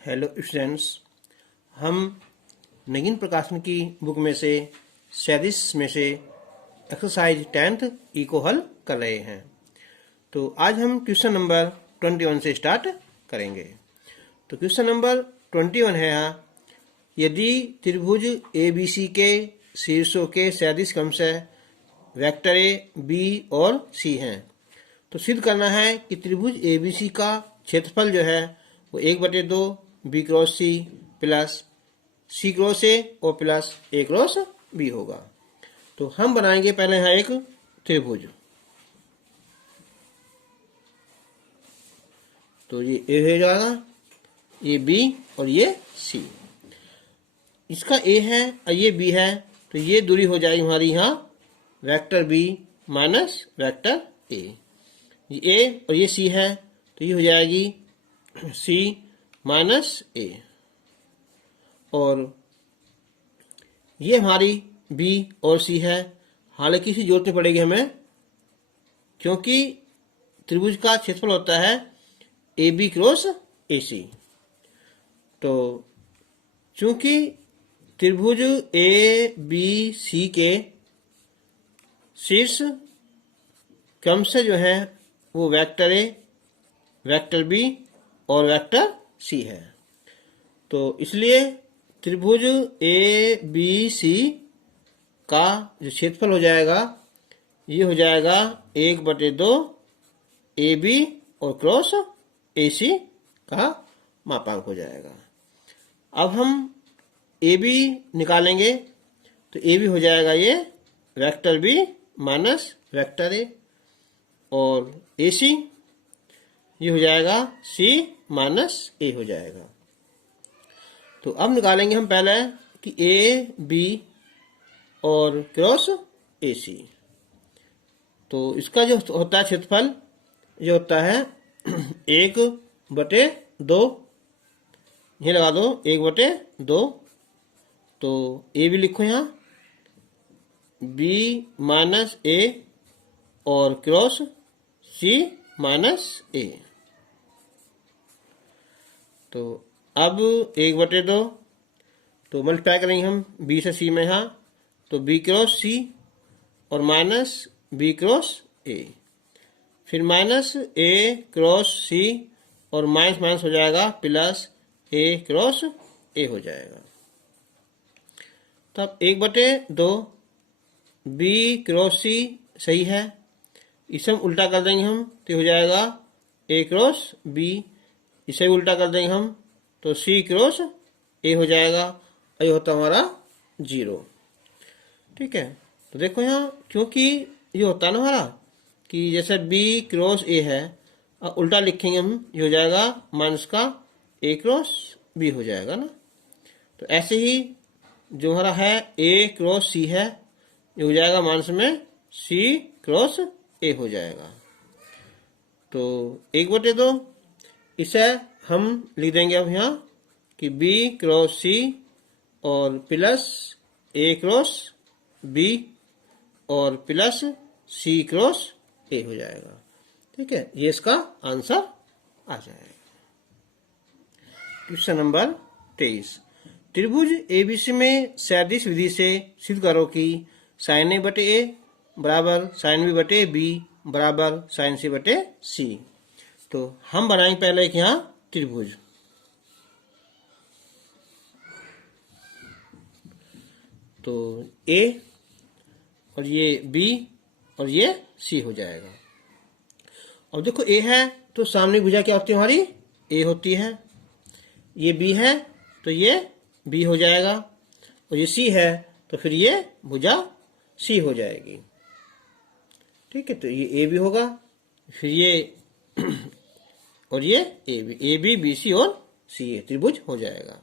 Hello students, हम नगीन प्रकाशन की बुक में से 37 में से एक्सरसाइज 10th ई को हल कर रहे हैं। तो आज हम क्वेश्चन नंबर 21 से स्टार्ट करेंगे। तो क्वेश्चन नंबर 21 है यहाँ, यदि त्रिभुज ए बी सी के शीर्षों के सदिश क्रमशः वेक्टर ए बी और सी हैं, तो सिद्ध करना है कि त्रिभुज ए बी सी का क्षेत्रफल जो है वो 1/2 B cross C plus C cross A और प्लस ए क्रॉस बी होगा। तो हम बनाएंगे पहले यहाँ एक त्रिभुज। तो ये ए हो जाएगा, ये बी और ये सी। इसका ए है और ये बी है, तो ये दूरी हो जाएगी हमारी यहाँ vector B minus vector A. ये ए और ये सी है, तो ये हो जाएगी सी माइनस ए, और ये हमारी बी और सी है। हालांकि इसी जोड़नी पड़ेगी हमें, क्योंकि त्रिभुज का क्षेत्रफल होता है ए बी क्रॉस ए सी। तो चूंकि त्रिभुज ए बी सी के शीर्ष क्रम से जो है वो वेक्टर ए, वेक्टर बी और वेक्टर सी है। तो इसलिए त्रिभुज ए बी सी का जो क्षेत्रफल हो जाएगा ये हो जाएगा 1/2 ए बी और क्रॉस ए सी का मापांक हो जाएगा। अब हम ए बी निकालेंगे, तो ए बी हो जाएगा ये vector B minus vector A, और ए सी ये हो जाएगा सी माइनस ए हो जाएगा। तो अब निकालेंगे हम पहले कि ए बी और क्रॉस ए सी। तो इसका जो होता है क्षेत्रफल ये होता है 1/2, ये लगा दो 1/2। तो ए बी लिखो यहाँ बी माइनस ए और क्रॉस सी माइनस ए। तो अब 1/2 तो मल्टीप्लाई करेंगे हम बी से सी में यहाँ, तो बी क्रॉस सी और माइनस बी क्रॉस ए, फिर माइनस ए क्रॉस सी और माइनस माइनस हो जाएगा प्लस ए क्रॉस ए हो जाएगा। तब 1/2 बी क्रॉस सी सही है, इसे हम उल्टा कर देंगे हम, तो हो जाएगा ए क्रॉस बी, इसे भी उल्टा कर देंगे हम, तो सी क्रॉस ए हो जाएगा, और ये होता हमारा 0। ठीक है। तो देखो यहाँ, क्योंकि ये होता है ना हमारा कि जैसे बी क्रॉस ए है, और उल्टा लिखेंगे हम, ये हो जाएगा माइनस का ए क्रॉस बी हो जाएगा ना। तो ऐसे ही जो हमारा है ए क्रॉस सी है, ये हो जाएगा माइनस में सी क्रॉस ए हो जाएगा। तो 1/2 इसे हम लिख देंगे अब यहाँ कि बी क्रॉस सी और प्लस ए क्रॉस बी और प्लस सी क्रॉस ए हो जाएगा। ठीक है, ये इसका आंसर आ जाएगा। क्वेश्चन नंबर 23, त्रिभुज एबीसी में सदिश विधि से सिद्ध करो कि sin A/A बराबर sin B/B बराबर sin C/C। तो हम बनाएंगे पहले एक यहाँ त्रिभुज। तो ए और ये बी और ये सी हो जाएगा। और देखो ए है तो सामने भुजा क्या होती है हमारी, ए होती है। ये बी है तो ये बी हो जाएगा, और ये सी है तो फिर ये भुजा सी हो जाएगी। ठीक है, तो ये ए बी होगा, फिर ये और ये ए बी बी सी और सी ए त्रिभुज हो जाएगा।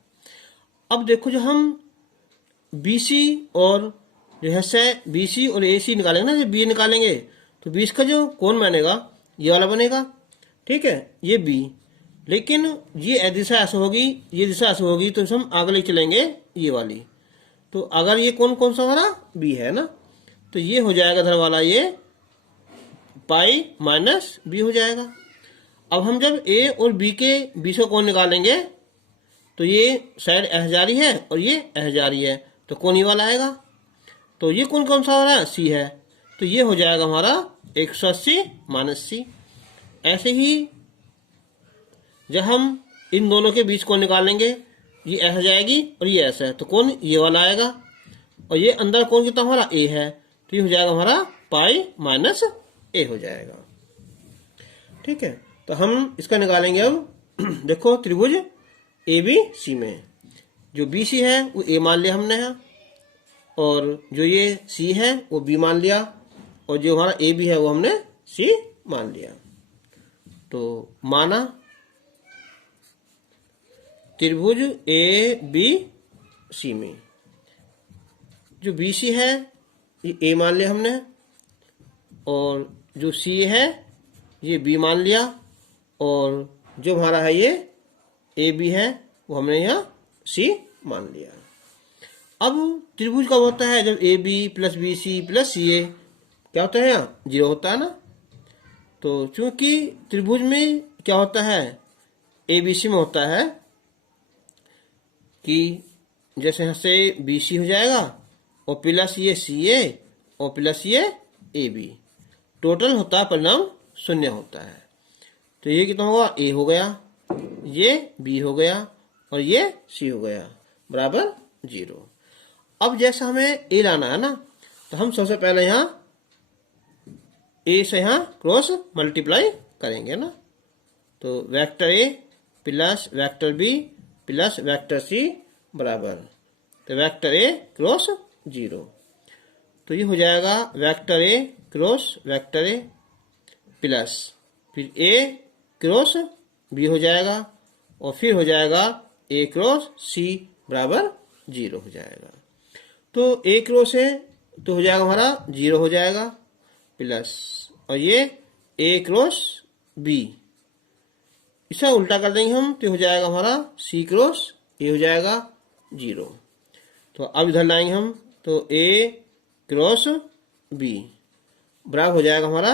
अब देखो, जो हम बी सी और जो है से बी सी और ए सी निकालेंगे ना, जब बी निकालेंगे तो बीस का जो कोण बनेगा ये वाला बनेगा। ठीक है, ये बी, लेकिन ये दिशा ऐसे होगी, ये दिशा ऐसे होगी, तो हम आगे ले चलेंगे ये वाली। तो अगर ये कोण कौन सा हमारा बी है ना, तो ये हो जाएगा इधर वाला ये पाई माइनस बी हो जाएगा। अब हम जब ए और बी के बीच का कोण निकालेंगे तो ये साइड अहजारी है और ये अहजारी है, तो कौन ये वाला आएगा? तो ये कौन सा हो रहा है? सी है, तो ये हो जाएगा हमारा 180 माइनस सी। ऐसे ही जब हम इन दोनों के बीच को निकालेंगे, ये ऐसा जाएगी और ये ऐसा है, तो कौन ये वाला आएगा, और ये अंदर कौन कितना हमारा ए है, तो ये हो जाएगा हमारा पाई माइनस ए हो जाएगा। ठीक है, तो हम इसका निकालेंगे अब। देखो त्रिभुज ए बी सी में जो बी सी है वो ए मान लिया हमने है, और जो ये सी है वो बी मान लिया, और जो हमारा ए बी है वो हमने सी मान लिया। तो माना त्रिभुज ए बी सी में जो बी सी है ये ए मान लिया हमने, और जो सी है ये बी मान लिया, और जो हमारा है ये ए बी है वो हमने यहाँ सी मान लिया। अब त्रिभुज कब होता है? जब A B plus B C plus C A क्या होता है? यहाँ 0 होता है ना। तो चूंकि त्रिभुज में क्या होता है, ए बी सी में होता है कि जैसे यहाँ से बी सी हो जाएगा और प्लस ये सी ए और प्लस ये ए बी, टोटल होता है परिणाम 0 होता है। तो ये कितना होगा? ए हो गया, ये बी हो गया और ये सी हो गया बराबर 0। अब जैसा हमें ए लाना है ना, तो हम सबसे पहले यहाँ ए से यहाँ क्रॉस मल्टीप्लाई करेंगे ना। तो vector A plus vector B plus vector C बराबर, तो वेक्टर ए क्रॉस 0, तो ये हो जाएगा vector A cross vector A plus फिर ए क्रॉस बी हो जाएगा, और फिर हो जाएगा ए क्रॉस सी बराबर 0 हो जाएगा। तो ए क्रॉस है तो हो जाएगा हमारा 0 हो जाएगा प्लस, और ये ए क्रॉस बी इसे उल्टा कर देंगे हम, तो हो जाएगा हमारा सी क्रॉस ए हो जाएगा 0। तो अब इधर लाएंगे हम, तो ए क्रॉस बी बराबर हो जाएगा हमारा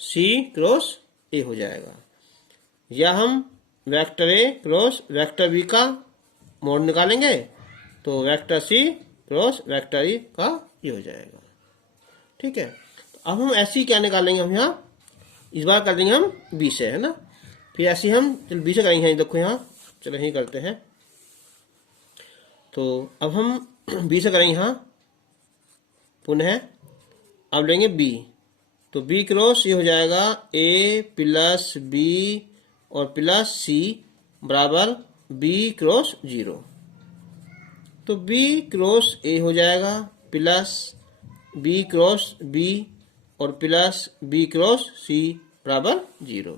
सी क्रॉस ए हो जाएगा, या हम vector A cross vector B का मोड निकालेंगे, तो vector C cross vector E का ये हो जाएगा। ठीक है, तो अब हम ऐसी क्या निकालेंगे, हम यहाँ इस बार कर देंगे हम बी से, है ना। फिर ऐसी हम चलो बी से करेंगे, देखो यहाँ चलो यही करते हैं। तो अब हम बी से करेंगे यहाँ पुनः, अब लेंगे बी, तो बी क्रॉस ये हो जाएगा ए प्लस बी और प्लस सी बराबर बी क्रॉस 0। तो बी क्रॉस ए हो जाएगा प्लस बी क्रॉस बी और प्लस बी क्रॉस सी बराबर 0।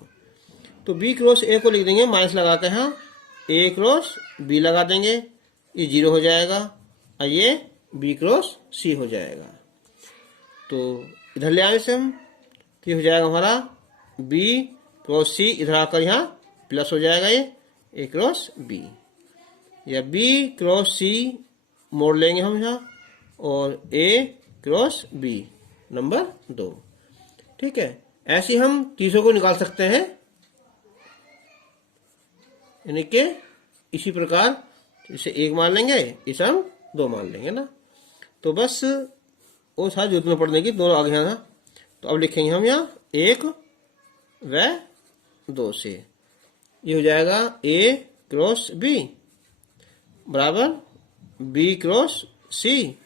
तो बी क्रॉस ए को लिख देंगे माइनस लगा के, यहाँ ए क्रॉस बी लगा देंगे, ये 0 हो जाएगा, और ये बी क्रॉस सी हो जाएगा। तो इधर ले आए से हम, तो हो जाएगा हमारा बी क्रॉस सी, इधर आकर यहाँ प्लस हो जाएगा ये ए क्रॉस बी, या बी क्रॉस सी मोड़ लेंगे हम यहाँ, और ए क्रॉस बी नंबर 2। ठीक है, ऐसे हम तीसरों को निकाल सकते हैं, यानी कि इसी प्रकार इसे 1 मान लेंगे, इसे हम 2 मान लेंगे ना। तो बस वो सारी जरूरत में पड़ने की, दोनों आगे यहाँ। तो अब लिखेंगे हम यहाँ 1 व 2 से, ये हो जाएगा ए क्रॉस बी बराबर बी क्रॉस सी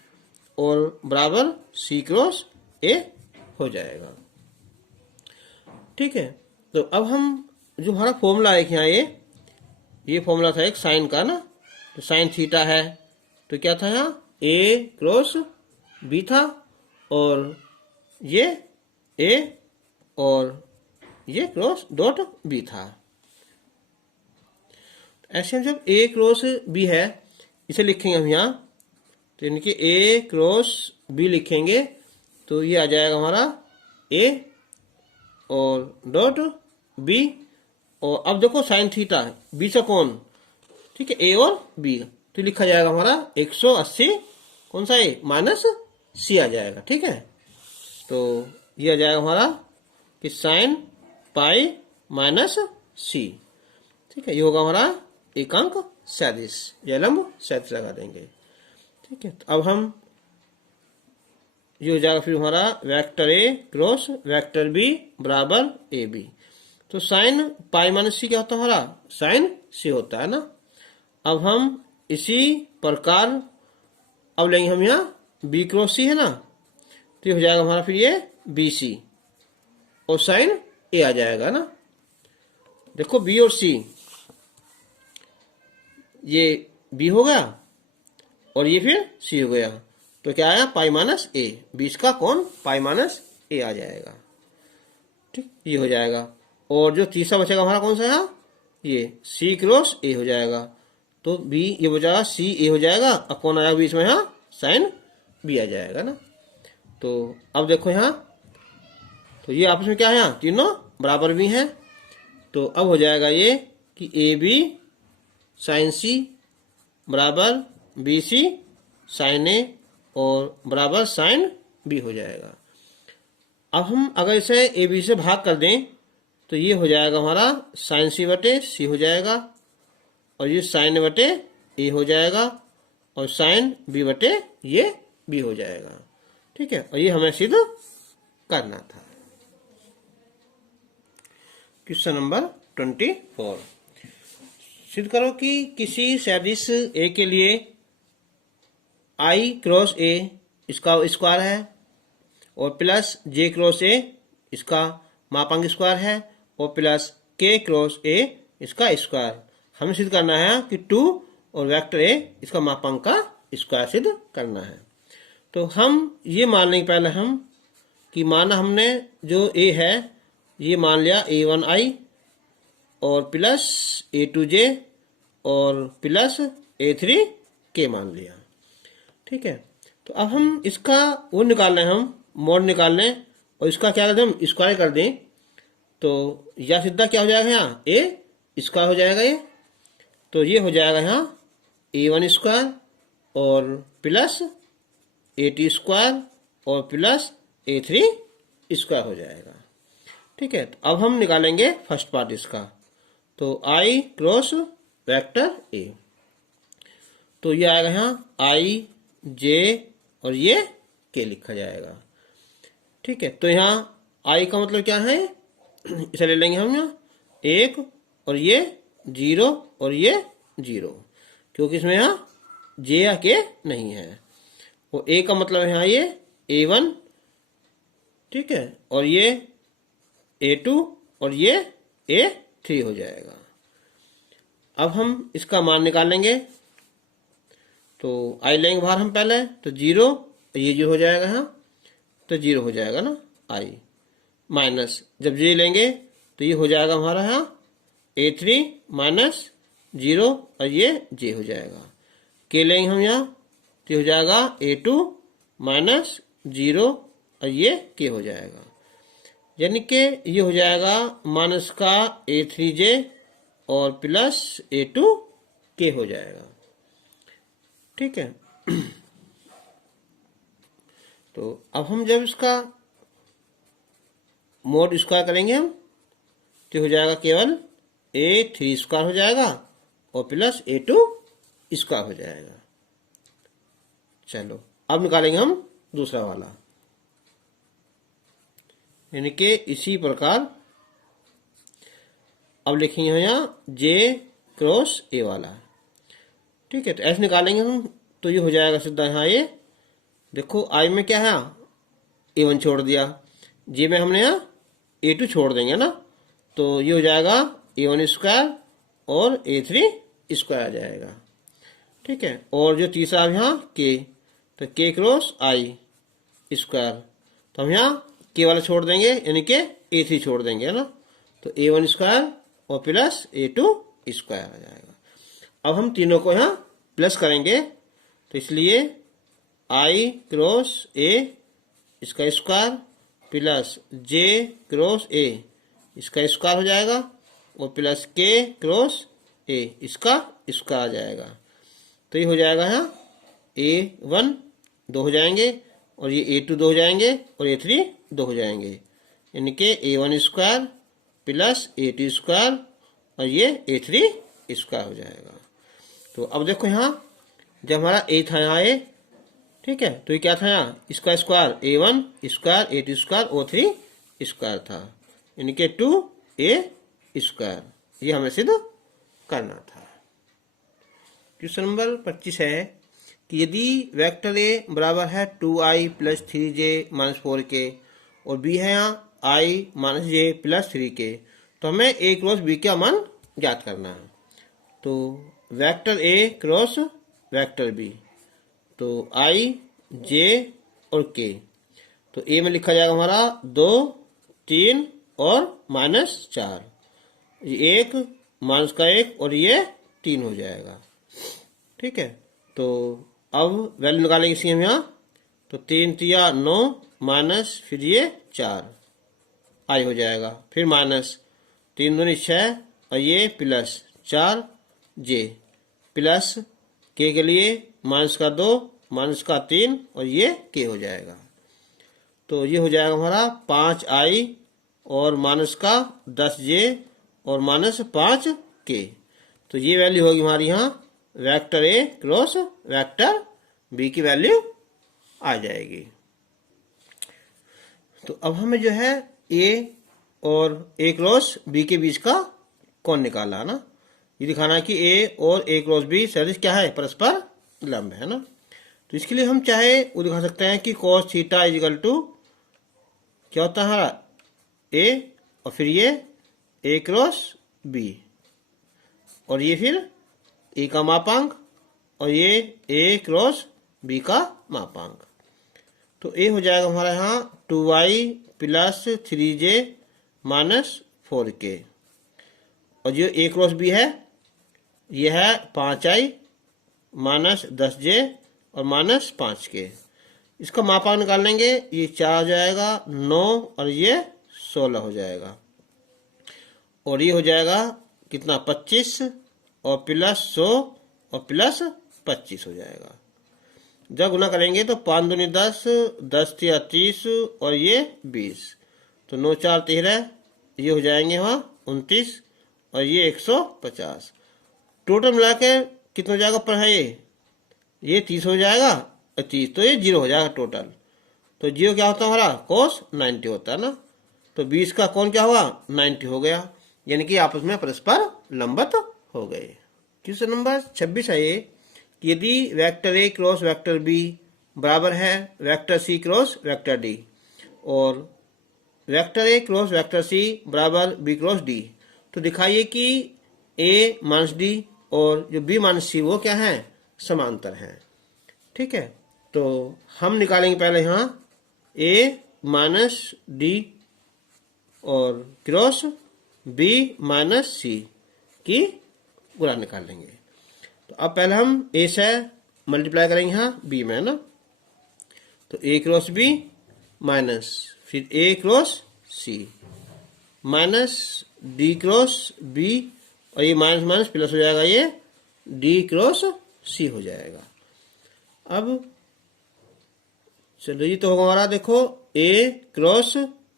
और बराबर सी क्रॉस ए हो जाएगा। ठीक है, तो अब हम जो हमारा फॉर्मूला है यहाँ, ये फॉर्मूला था एक साइन का ना, तो साइन थीटा है, तो क्या था यहाँ ए क्रॉस बी था, और ये ए और ये क्रॉस डॉट बी था। ऐसे हम जब ए क्रॉस बी है इसे लिखेंगे हम यहाँ, तो यानी कि ए क्रॉस बी लिखेंगे, तो ये आ जाएगा हमारा ए और डॉट बी, और अब देखो साइन थीटा है बी से कौन, ठीक है ए और बी, तो लिखा जाएगा हमारा 180 कौन सा ए माइनस सी आ जाएगा। ठीक है, तो ये आ जाएगा हमारा कि साइन पाई माइनस सी। ठीक है, ये होगा हमारा एकांक सदिश, या लंब सदिश लगा देंगे। ठीक है, तो अब हम ये हो जाएगा फिर हमारा vector A cross vector B बराबर ए बी। तो साइन पाई माइनस सी क्या होता है हमारा, साइन सी होता है ना। अब हम इसी प्रकार अब लेंगे हम यहाँ बी क्रॉस सी है ना, तो ये हो जाएगा हमारा फिर ये बी सी और साइन ए आ जाएगा ना। देखो बी और सी, ये बी हो गया और ये फिर सी हो गया, तो क्या आया पाई माइनस ए, बीच का कोण पाई माइनस ए आ जाएगा। ठीक, ये हो जाएगा। और जो तीसरा बचेगा हमारा कौन सा है, ये सी क्रॉस ए हो जाएगा, तो बी ये हो जाएगा सी ए हो जाएगा और कौन आएगा बीच में, यहाँ साइन बी आ जाएगा ना। तो अब देखो यहाँ, तो ये आपस में क्या है, यहाँ तीनों बराबर भी हैं, तो अब हो जाएगा ये कि ए बी साइन सी बराबर बी सी साइन ए और बराबर साइन बी हो जाएगा। अब हम अगर इसे ए बी से भाग कर दें तो ये हो जाएगा हमारा साइन सी बटे सी हो जाएगा और ये साइन बटे ए हो जाएगा और साइन बी बटे ये बी हो जाएगा। ठीक है, और ये हमें सिद्ध करना था। क्वेश्चन नंबर 24, सिद्ध करो कि किसी सदिश ए के लिए आई क्रॉस ए इसका स्क्वायर है और प्लस जे क्रॉस ए इसका मापांक स्क्वायर है और प्लस के क्रॉस ए इसका स्क्वायर। हमें सिद्ध करना है कि 2 और वेक्टर ए इसका मापांक का स्क्वायर सिद्ध करना है। तो हम ये मान लेंगे पहले हम कि माना हमने जो ए है ये मान लिया a1i और प्लस a2j और प्लस a3k मान लिया। ठीक है, तो अब हम इसका वो निकाल लें, हम मोड निकाल लें और इसका क्या कर दें हम स्क्वायर कर दें, तो यह सीधा क्या हो जाएगा यहाँ ए स्क्वायर हो जाएगा ये, तो ये हो जाएगा यहाँ a1 स्क्वायर और प्लस a2 स्क्वायर और प्लस a3 स्क्वायर हो जाएगा। ठीक है, तो अब हम निकालेंगे फर्स्ट पार्ट इसका, तो आई क्रॉस वेक्टर ए, तो ये आएगा यहाँ आई जे और ये के लिखा जाएगा। ठीक है, तो यहाँ आई का मतलब क्या है, इसे ले लेंगे हम यहाँ 1 और ये 0 और ये 0, क्योंकि इसमें यहाँ जे या के नहीं है। और ए का मतलब है यहाँ ये a1, ठीक है, और ये a2 और ये a3 हो जाएगा। अब हम इसका मान निकालेंगे, तो आई लेंगे बाहर हम पहले, तो 0 ये 0 हो जाएगा यहाँ, तो 0 हो जाएगा ना आई, माइनस जब जे लेंगे तो ये हो जाएगा हमारा यहाँ a3 माइनस 0 और ये जे हो जाएगा। के लेंगे हम यहाँ तो हो जाएगा a2 माइनस 0 और ये के हो जाएगा, यानी कि ये हो जाएगा माइनस का a3j और प्लस a2 के हो जाएगा। ठीक है, तो अब हम जब इसका मोड स्क्वायर करेंगे हम तो हो जाएगा केवल a3 स्क्वायर हो जाएगा और प्लस a2 स्क्वायर हो जाएगा। चलो अब निकालेंगे हम दूसरा वाला, यानी कि इसी प्रकार अब लिखेंगे यहाँ जे क्रॉस ए वाला। ठीक है, तो ऐसे निकालेंगे हम, तो ये हो जाएगा सीधा यहाँ ये देखो आई में क्या है a1 छोड़ दिया, जे में हमने यहाँ a2 छोड़ देंगे ना, तो ये हो जाएगा a1 स्क्वायर और a3 स्क्वायर आ जाएगा। ठीक है, और जो तीसरा यहाँ के, तो के क्रॉस आई स्क्वायर, तो हम यहाँ के वाला छोड़ देंगे यानी कि a3 छोड़ देंगे है ना, तो a1 स्क्वायर और प्लस a2 स्क्वायर आ जाएगा। अब हम तीनों को यहाँ प्लस करेंगे, तो इसलिए आई क्रॉस ए इसका स्क्वायर प्लस जे क्रॉस ए इसका स्क्वायर हो जाएगा और प्लस के क्रॉस ए इसका स्क्वायर आ जाएगा। तो ये हो जाएगा यहाँ a1 2 हो जाएंगे और ये a2 2 हो जाएंगे और a3 2 हो जाएंगे, यानी कि a1 square plus a2 square और ये a3 स्क्वायर हो जाएगा। तो अब देखो यहाँ जब हमारा ए था यहाँ ए, ठीक है, तो ये क्या था यहाँ इसका square A1 square A2 square O3 square था, यानी कि 2A स्क्वायर, ये हमें सिद्ध करना था। क्वेश्चन नंबर 25 है कि यदि वेक्टर ए बराबर है 2i plus 3j minus 4k और बी है यहाँ i minus j plus 3k, तो हमें ए क्रॉस बी का मान ज्ञात करना है। तो vector A cross vector B, तो i j और k, तो ए में लिखा जाएगा हमारा 2 3 और -4, ये 1 माइनस का 1 और ये 3 हो जाएगा, ठीक है। तो अब वैल्यू निकालेंगे इसी हम यहाँ, तो 3 तिया 9 माइनस फिर ये 4 आई हो जाएगा, फिर माइनस 3 दूनी 6 और ये प्लस 4 जे प्लस के लिए माइनस का 2 माइनस का 3 और ये के हो जाएगा। तो ये हो जाएगा हमारा 5i और माइनस का 10j और माइनस 5k। तो ये वैल्यू होगी हमारी यहाँ vector A cross vector B की वैल्यू आ जाएगी। तो अब हमें जो है ए और ए क्रॉस बी के बीच का कोण निकालना है ना, ये दिखाना है कि ए और ए क्रॉस बी सदिश क्या है, परस्पर लंब है ना। तो इसके लिए हम चाहे वो दिखा सकते हैं कि cos थीटा इजिकल टू क्या होता है हमारा ए और फिर ये ए क्रॉस बी और ये फिर ए का मापांक और ये ए क्रॉस बी का मापांक। तो ए हो जाएगा हमारा यहाँ 2y plus 3j minus 4k और जो ए क्रॉस बी है ये है 5i माइनस 10j और माइनस 5k। इसका मापांक निकाल लेंगे, ये 4 हो जाएगा 9 और ये 16 हो जाएगा और ये हो जाएगा कितना 25 और प्लस 100 और प्लस 25 हो जाएगा। जब गुना करेंगे तो 5 दूनी 10 10 तिया 30 और ये 20, तो 9 4 13 ये हो जाएंगे वहाँ 29 और ये 150। टोटल मिला के कितना हो जाएगा पर है ये 30 हो जाएगा और 30 तो ये 0 हो जाएगा टोटल। तो 0 क्या होता है हमारा cos 90 होता है ना, तो 20 का कोण क्या हुआ 90 हो गया, यानी कि आपस में परस्पर लंबवत हो गए। क्वेश्चन नंबर 26 है ये कि यदि vector A cross vector B बराबर है vector C cross vector D और vector A cross vector C बराबर बी क्रॉस डी, तो दिखाइए कि ए माइनस डी और जो बी माइनस सी वो क्या है समांतर हैं, ठीक है। तो हम निकालेंगे पहले यहाँ ए माइनस डी और क्रॉस बी माइनस सी की गुणा निकाल लेंगे। तो अब पहले हम ए से मल्टीप्लाई करेंगे यहाँ बी में, है ना, तो ए क्रॉस बी माइनस फिर ए क्रॉस सी माइनस डी क्रॉस बी और ये माइनस माइनस प्लस हो जाएगा, ये डी क्रॉस सी हो जाएगा। अब चलो ये तो होगा हमारा देखो ए क्रॉस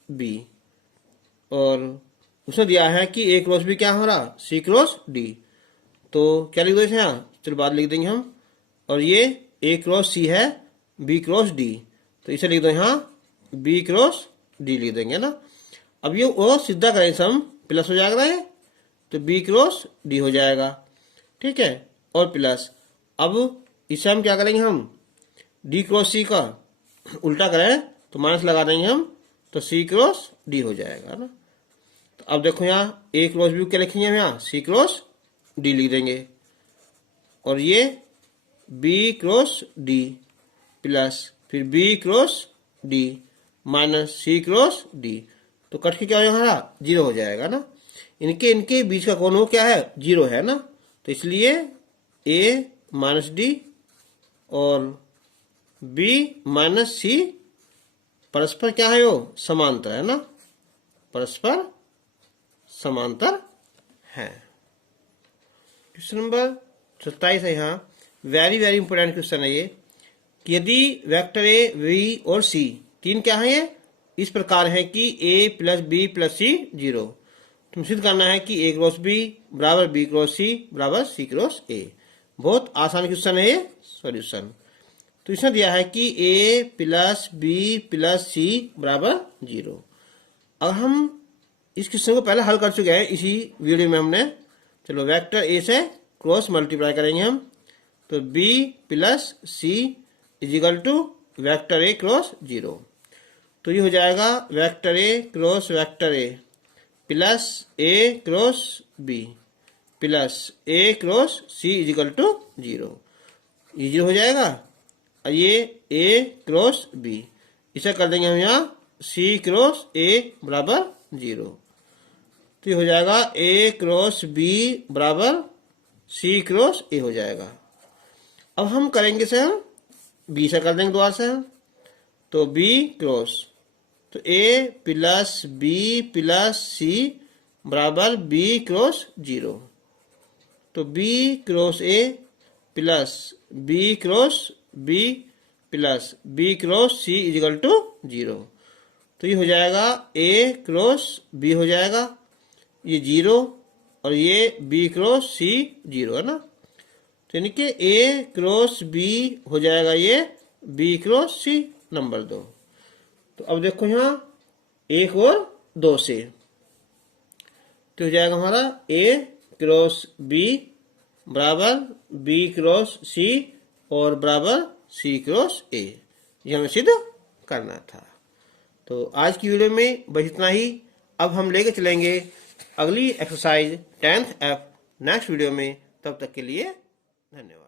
बी और उसने दिया है कि ए क्रॉस बी क्या हमारा सी क्रॉस डी, तो क्या लिख दो इसे यहाँ, चलो बाद लिख देंगे हम, और ये ए क्रॉस सी है बी क्रॉस डी, तो इसे लिख दो यहाँ बी क्रॉस डी लिख देंगे ना। अब ये वो सीधा करें हम प्लस हो जाएगा ये, तो बी क्रॉस डी हो जाएगा, ठीक है, और प्लस अब इसे हम क्या करेंगे हम डी क्रॉस सी का उल्टा करें तो माइनस लगा देंगे हम, तो सी क्रॉस डी हो जाएगा ना। तो अब देखो यहाँ ए क्रॉस बी क्या लिखेंगे हम यहाँ सी क्रॉस डी लिख देंगे और ये बी क्रॉस डी प्लस फिर बी क्रॉस डी माइनस सी क्रॉस डी, तो कट के क्या हो जाएगा 0 हो जाएगा ना। इनके बीच का कोण वो क्या है 0 है ना, तो इसलिए ए माइनस डी और बी माइनस सी परस्पर क्या है वो समांतर है ना, परस्पर समांतर है। क्वेश्चन नंबर 27 है यहाँ वेरी वेरी इंपोर्टेंट क्वेश्चन है ये कि यदि वेक्टर ए वी और सी तीन क्या है ये इस प्रकार है कि ए प्लस बी प्लस सी 0, तुम सिद्ध करना है कि ए क्रॉस बी बराबर बी क्रॉस सी बराबर सी क्रॉस ए। बहुत आसान क्वेश्चन है ये सॉल्यूशन। तो इसमें दिया है कि a plus B plus C बराबर 0। अब हम इस क्वेश्चन को पहले हल कर चुके हैं इसी वीडियो में हमने। चलो वेक्टर ए से क्रॉस मल्टीप्लाई करेंगे हम, तो b plus C is equal to vector A cross 0। तो ये हो जाएगा vector A cross vector A plus A cross B plus A cross C is equal to 0। ये 0 हो जाएगा और ये ए क्रॉस बी, इसे कर देंगे हम यहाँ सी क्रॉस ए बराबर 0। तो ये हो जाएगा ए क्रॉस बी बराबर सी क्रॉस ए हो जाएगा। अब हम करेंगे से हम बी से कर देंगे दोबारा से हम, तो बी क्रॉस, तो A plus B plus C बराबर बी क्रॉस 0। तो B cross A plus B cross B plus B cross C is equal to 0। तो ये हो जाएगा ए क्रॉस बी हो जाएगा, ये 0 और ये बी क्रॉस सी 0 है ना। तो यानी कि ए क्रॉस बी हो जाएगा ये बी क्रॉस सी नंबर 2। तो अब देखो यहाँ 1 और 2 से, तो हो जाएगा हमारा ए क्रॉस बी बराबर बी क्रॉस सी और बराबर सी क्रॉस ए, ये हमें सिद्ध करना था। तो आज की वीडियो में बस इतना ही। अब हम लेके चलेंगे अगली exercise 10th F next video में। तब तक के लिए धन्यवाद।